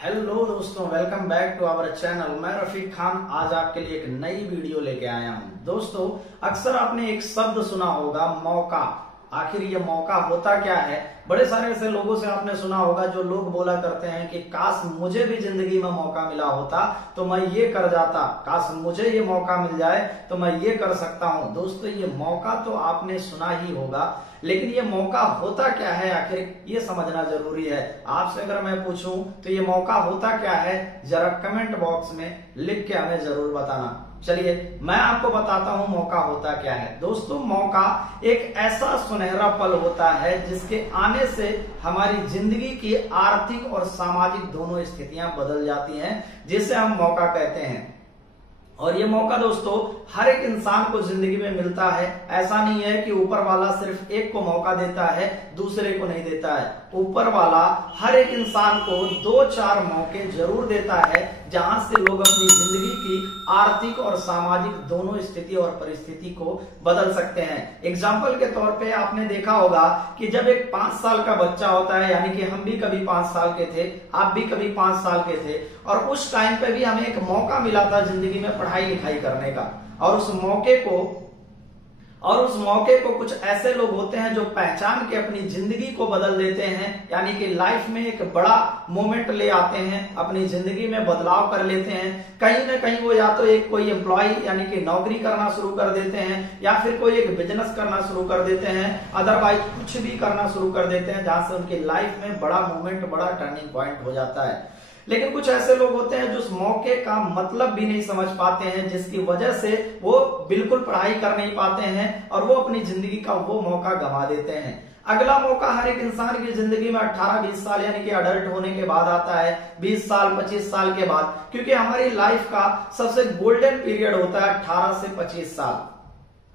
Hello दोस्तों, welcome back to our channel. मैं रफीक खान आज आपके लिए एक नई वीडियो लेके आया हूं। दोस्तों, अक्सर आपने एक शब्द सुना होगा, मौका। आखिर ये मौका होता क्या है? बड़े सारे ऐसे लोगों से आपने सुना होगा जो लोग बोला करते हैं कि काश मुझे भी जिंदगी में मौका मिला होता तो मैं ये कर जाता, काश मुझे ये मौका मिल जाए तो मैं ये कर सकता हूं। दोस्तों, ये मौका तो आपने सुना ही होगा, लेकिन ये मौका होता क्या है आखिर ये समझना जरूरी है। आपसे अगर मैं पूछूं तो ये मौका होता क्या है, जरा कमेंट बॉक्स में लिख के हमें जरूर बताना। चलिए मैं आपको बताता हूं मौका होता क्या है। दोस्तों, मौका एक ऐसा सुनहरा पल होता है जिसके आने से हमारी जिंदगी की आर्थिक और सामाजिक दोनों स्थितियां बदल जाती हैं, जिसे हम मौका कहते हैं। और ये मौका दोस्तों हर एक इंसान को जिंदगी में मिलता है। ऐसा नहीं है कि ऊपर वाला सिर्फ एक को मौका देता है, दूसरे को नहीं देता है। ऊपर वाला हर एक इंसान को 2-4 मौके जरूर देता है, जहां से लोग अपनी जिंदगी की आर्थिक और सामाजिक दोनों स्थिति और परिस्थिति को बदल सकते हैं। एग्जाम्पल के तौर पे आपने देखा होगा कि जब एक 5 साल का बच्चा होता है, यानी कि हम भी कभी 5 साल के थे, आप भी कभी 5 साल के थे, और उस टाइम पे भी हमें एक मौका मिला था जिंदगी में पढ़ाई लिखाई करने का। और उस मौके को कुछ ऐसे लोग होते हैं जो पहचान के अपनी जिंदगी को बदल देते हैं, यानी कि लाइफ में एक बड़ा मोमेंट ले आते हैं, अपनी जिंदगी में बदलाव कर लेते हैं। कहीं ना कहीं वो या तो एक कोई एम्प्लॉय यानी कि नौकरी करना शुरू कर देते हैं, या फिर कोई एक बिजनेस करना शुरू कर देते हैं, अदरवाइज कुछ भी करना शुरू कर देते हैं, जहां से उनकी लाइफ में बड़ा मोमेंट, बड़ा टर्निंग पॉइंट हो जाता है। लेकिन कुछ ऐसे लोग होते हैं जो उस मौके का मतलब भी नहीं समझ पाते हैं, जिसकी वजह से वो बिल्कुल पढ़ाई कर नहीं पाते हैं और वो अपनी जिंदगी का वो मौका गंवा देते हैं। अगला मौका हर एक इंसान की जिंदगी में 18-20 साल यानी कि अडल्ट होने के बाद आता है, 20 साल 25 साल के बाद, क्योंकि हमारी लाइफ का सबसे गोल्डन पीरियड होता है 18 से 25 साल।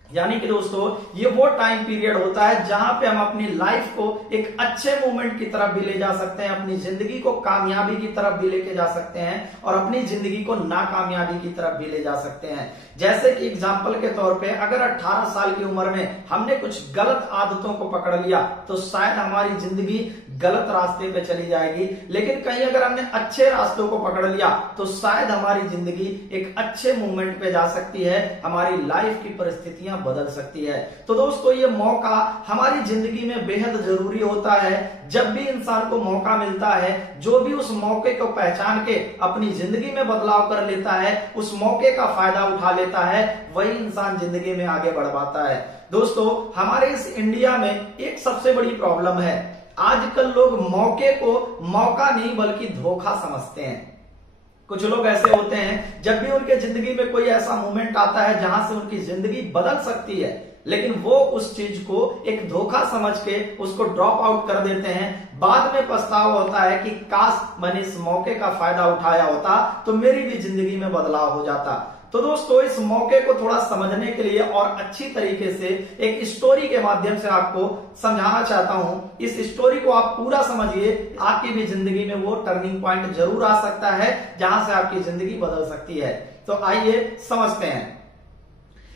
यानी कि दोस्तों ये वो टाइम पीरियड होता है जहां पे हम अपनी लाइफ को एक अच्छे मोमेंट की तरफ भी ले जा सकते हैं, अपनी जिंदगी को कामयाबी की तरफ भी लेके जा सकते हैं और अपनी जिंदगी को नाकामयाबी की तरफ भी ले जा सकते हैं। जैसे कि एग्जाम्पल के तौर पे अगर 18 साल की उम्र में हमने कुछ गलत आदतों को पकड़ लिया तो शायद हमारी जिंदगी गलत रास्ते पे चली जाएगी, लेकिन कहीं अगर हमने अच्छे रास्तों को पकड़ लिया तो शायद हमारी जिंदगी एक अच्छे मूवमेंट पे जा सकती है, हमारी लाइफ की परिस्थितियां बदल सकती है। तो दोस्तों, ये मौका हमारी जिंदगी में बेहद जरूरी होता है। जब भी इंसान को मौका मिलता है, जो भी उस मौके को पहचान के अपनी जिंदगी में बदलाव कर लेता है, उस मौके का फायदा उठा लेता है, वही इंसान जिंदगी में आगे बढ़ पाता है। दोस्तों, हमारे इस इंडिया में एक सबसे बड़ी प्रॉब्लम है, आजकल लोग मौके को मौका नहीं बल्कि धोखा समझते हैं। कुछ लोग ऐसे होते हैं जब भी उनके जिंदगी में कोई ऐसा मोमेंट आता है जहां से उनकी जिंदगी बदल सकती है, लेकिन वो उस चीज को एक धोखा समझ के उसको ड्रॉप आउट कर देते हैं। बाद में पछतावा होता है कि काश मैंने इस मौके का फायदा उठाया होता तो मेरी भी जिंदगी में बदलाव हो जाता। तो दोस्तों, इस मौके को थोड़ा समझने के लिए और अच्छी तरीके से एक स्टोरी के माध्यम से आपको समझाना चाहता हूं। इस स्टोरी को आप पूरा समझिए, आपकी भी जिंदगी में वो टर्निंग पॉइंट जरूर आ सकता है जहां से आपकी जिंदगी बदल सकती है। तो आइए समझते हैं।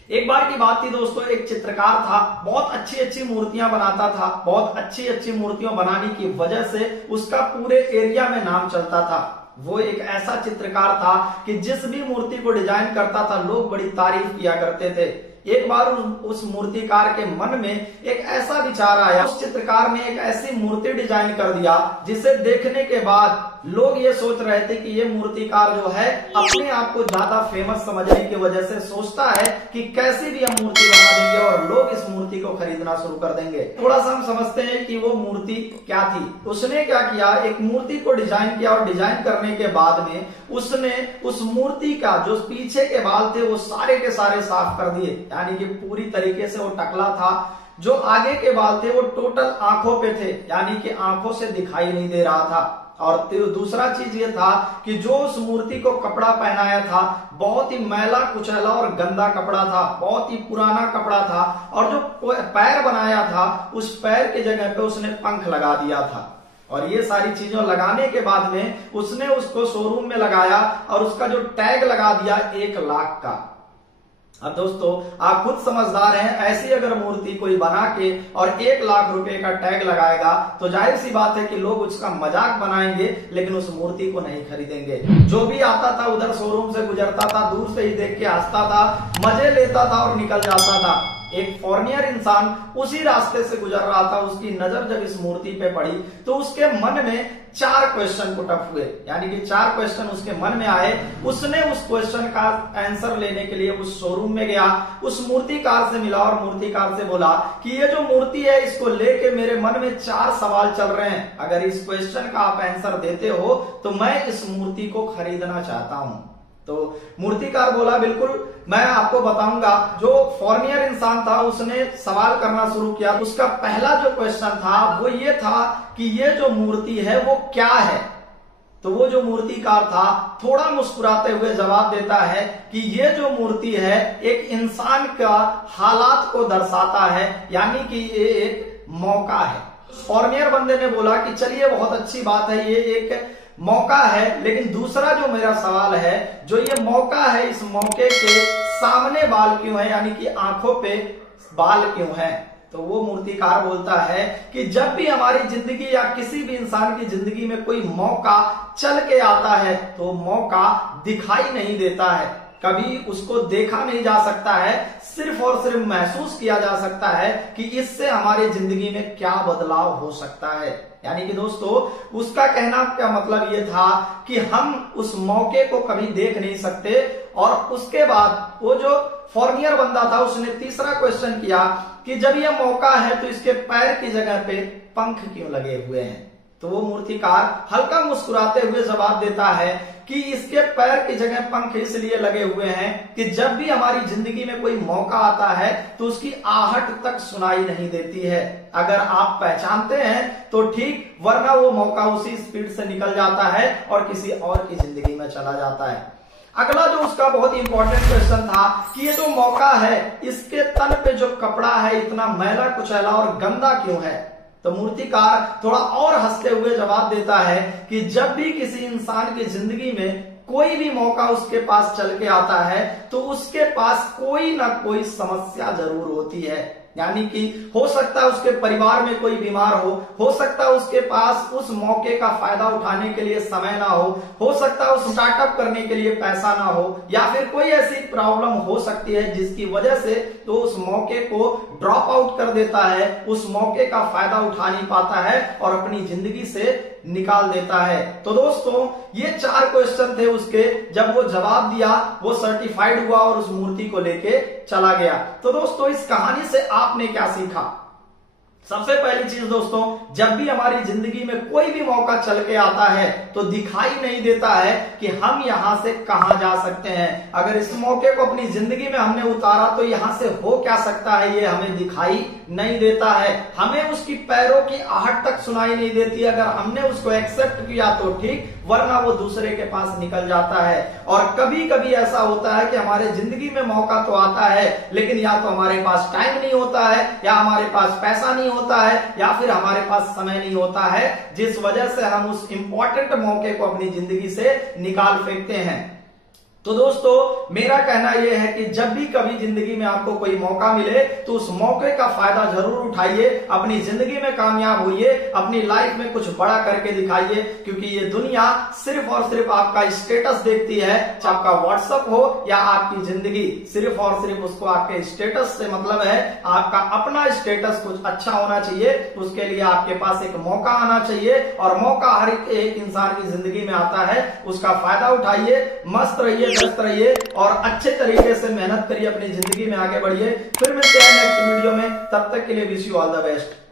एक बार की बात थी दोस्तों, एक चित्रकार था, बहुत अच्छी अच्छी मूर्तियां बनाता था। बहुत अच्छी अच्छी मूर्तियां बनाने की वजह से उसका पूरे एरिया में नाम चलता था। वो एक ऐसा चित्रकार था कि जिस भी मूर्ति को डिजाइन करता था लोग बड़ी तारीफ किया करते थे। एक बार उस मूर्तिकार के मन में एक ऐसा विचार आया, उस चित्रकार ने एक ऐसी मूर्ति डिजाइन कर दिया जिसे देखने के बाद लोग ये सोच रहे थे कि ये मूर्तिकार जो है अपने आप को ज्यादा फेमस समझने की वजह से सोचता है कि कैसी भी हम मूर्ति बना देंगे और लोग इस मूर्ति को खरीदना शुरू कर देंगे। थोड़ा सा हम समझते हैं कि वो मूर्ति क्या थी। उसने क्या किया, एक मूर्ति को डिजाइन किया और डिजाइन करने के बाद में उसने उस मूर्ति का जो पीछे के बाल थे वो सारे के सारे साफ कर दिए, यानी कि पूरी तरीके से वो टकला था। जो आगे के बाल थे वो टोटल आंखों पे थे, यानी कि आंखों से दिखाई नहीं दे रहा था। और दूसरा चीज ये था कि जो उस मूर्ति को कपड़ा पहनाया था बहुत ही मैला कुचैला और गंदा कपड़ा था, बहुत ही पुराना कपड़ा था। और जो पैर बनाया था उस पैर की जगह पे उसने पंख लगा दिया था। और ये सारी चीजों लगाने के बाद में उसने उसको शोरूम में लगाया और उसका जो टैग लगा दिया 1 लाख का। अब दोस्तों आप खुद समझदार हैं, ऐसी अगर मूर्ति कोई बना के और 1 लाख रुपए का टैग लगाएगा तो जाहिर सी बात है कि लोग उसका मजाक बनाएंगे, लेकिन उस मूर्ति को नहीं खरीदेंगे। जो भी आता था उधर शोरूम से गुजरता था, दूर से ही देख के हंसता था, मजे लेता था और निकल जाता था। एक फॉरेनियर इंसान उसी रास्ते से गुजर रहा था, उसकी नजर जब इस मूर्ति पे पड़ी तो उसके मन में 4 क्वेश्चन पुट अप हुए, यानी कि 4 क्वेश्चन उसके मन में आए। उसने उस क्वेश्चन का आंसर लेने के लिए उस शोरूम में गया, उस मूर्तिकार से मिला और मूर्तिकार से बोला कि ये जो मूर्ति है इसको लेके मेरे मन में 4 सवाल चल रहे हैं, अगर इस क्वेश्चन का आप आंसर देते हो तो मैं इस मूर्ति को खरीदना चाहता हूं। तो मूर्तिकार बोला बिल्कुल मैं आपको बताऊंगा। जो फॉरेनियर इंसान था उसने सवाल करना शुरू किया। उसका पहला जो क्वेश्चन था वो ये था कि ये जो मूर्ति है वो क्या है। तो वो जो मूर्तिकार था थोड़ा मुस्कुराते हुए जवाब देता है कि ये जो मूर्ति है एक इंसान का हालात को दर्शाता है, यानी कि ये एक मौका है। फॉरेनियर बंदे ने बोला कि चलिए बहुत अच्छी बात है, ये एक मौका है, लेकिन दूसरा जो मेरा सवाल है, जो ये मौका है इस मौके के सामने बाल क्यों है, यानी कि आंखों पे बाल क्यों है। तो वो मूर्तिकार बोलता है कि जब भी हमारी जिंदगी या किसी भी इंसान की जिंदगी में कोई मौका चल के आता है तो मौका दिखाई नहीं देता है, कभी उसको देखा नहीं जा सकता है, सिर्फ और सिर्फ महसूस किया जा सकता है कि इससे हमारी जिंदगी में क्या बदलाव हो सकता है। यानी कि दोस्तों उसका कहना का मतलब ये था कि हम उस मौके को कभी देख नहीं सकते। और उसके बाद वो जो फॉरेनियर बंदा था उसने तीसरा क्वेश्चन किया कि जब ये मौका है तो इसके पैर की जगह पे पंख क्यों लगे हुए हैं। तो वो मूर्तिकार हल्का मुस्कुराते हुए जवाब देता है कि इसके पैर की जगह पंख इसलिए लगे हुए हैं कि जब भी हमारी जिंदगी में कोई मौका आता है तो उसकी आहट तक सुनाई नहीं देती है। अगर आप पहचानते हैं तो ठीक, वरना वो मौका उसी स्पीड से निकल जाता है और किसी और की जिंदगी में चला जाता है। अगला जो उसका बहुत इंपॉर्टेंट क्वेश्चन था कि ये जो मौका है इसके तन पे जो कपड़ा है इतना मैला कुचैला और गंदा क्यों है। तो मूर्तिकार थोड़ा और हंसते हुए जवाब देता है कि जब भी किसी इंसान की जिंदगी में कोई भी मौका उसके पास चल के आता है तो उसके पास कोई ना कोई समस्या जरूर होती है। यानी कि हो सकता है उसके परिवार में कोई बीमार हो सकता है उसके पास उस मौके का फायदा उठाने के लिए समय ना हो सकता है उस स्टार्टअप करने के लिए पैसा ना हो, या फिर कोई ऐसी प्रॉब्लम हो सकती है जिसकी वजह से तो उस मौके को ड्रॉप आउट कर देता है, उस मौके का फायदा उठा नहीं पाता है और अपनी जिंदगी से निकाल देता है। तो दोस्तों ये 4 क्वेश्चन थे उसके, जब वो जवाब दिया वो सर्टिफाइड हुआ और उस मूर्ति को लेके चला गया। तो दोस्तों इस कहानी से आपने क्या सीखा? सबसे पहली चीज दोस्तों, जब भी हमारी जिंदगी में कोई भी मौका चल के आता है तो दिखाई नहीं देता है कि हम यहां से कहां जा सकते हैं। अगर इस मौके को अपनी जिंदगी में हमने उतारा तो यहां से हो क्या सकता है ये हमें दिखाई नहीं देता है। हमें उसकी पैरों की आहट तक सुनाई नहीं देती। अगर हमने उसको एक्सेप्ट किया तो ठीक, वरना वो दूसरे के पास निकल जाता है। और कभी कभी ऐसा होता है कि हमारे जिंदगी में मौका तो आता है लेकिन या तो हमारे पास टाइम नहीं होता है, या हमारे पास पैसा नहीं होता है, या फिर हमारे पास समय नहीं होता है, जिस वजह से हम उस इंपॉर्टेंट मौके को अपनी जिंदगी से निकाल फेंकते हैं। तो दोस्तों मेरा कहना यह है कि जब भी कभी जिंदगी में आपको कोई मौका मिले तो उस मौके का फायदा जरूर उठाइए, अपनी जिंदगी में कामयाब होइए, अपनी लाइफ में कुछ बड़ा करके दिखाइए। क्योंकि ये दुनिया सिर्फ और सिर्फ आपका स्टेटस देखती है, चाहे आपका व्हाट्सएप हो या आपकी जिंदगी, सिर्फ और सिर्फ उसको आपके स्टेटस से मतलब है। आपका अपना स्टेटस कुछ अच्छा होना चाहिए, उसके लिए आपके पास एक मौका आना चाहिए और मौका हर एक इंसान की जिंदगी में आता है। उसका फायदा उठाइए, मस्त रहिए, व्यस्त रहिए और अच्छे तरीके से मेहनत करिए, अपनी जिंदगी में आगे बढ़िए। फिर मिलते हैं नेक्स्ट वीडियो में, तब तक के लिए wish you all the best.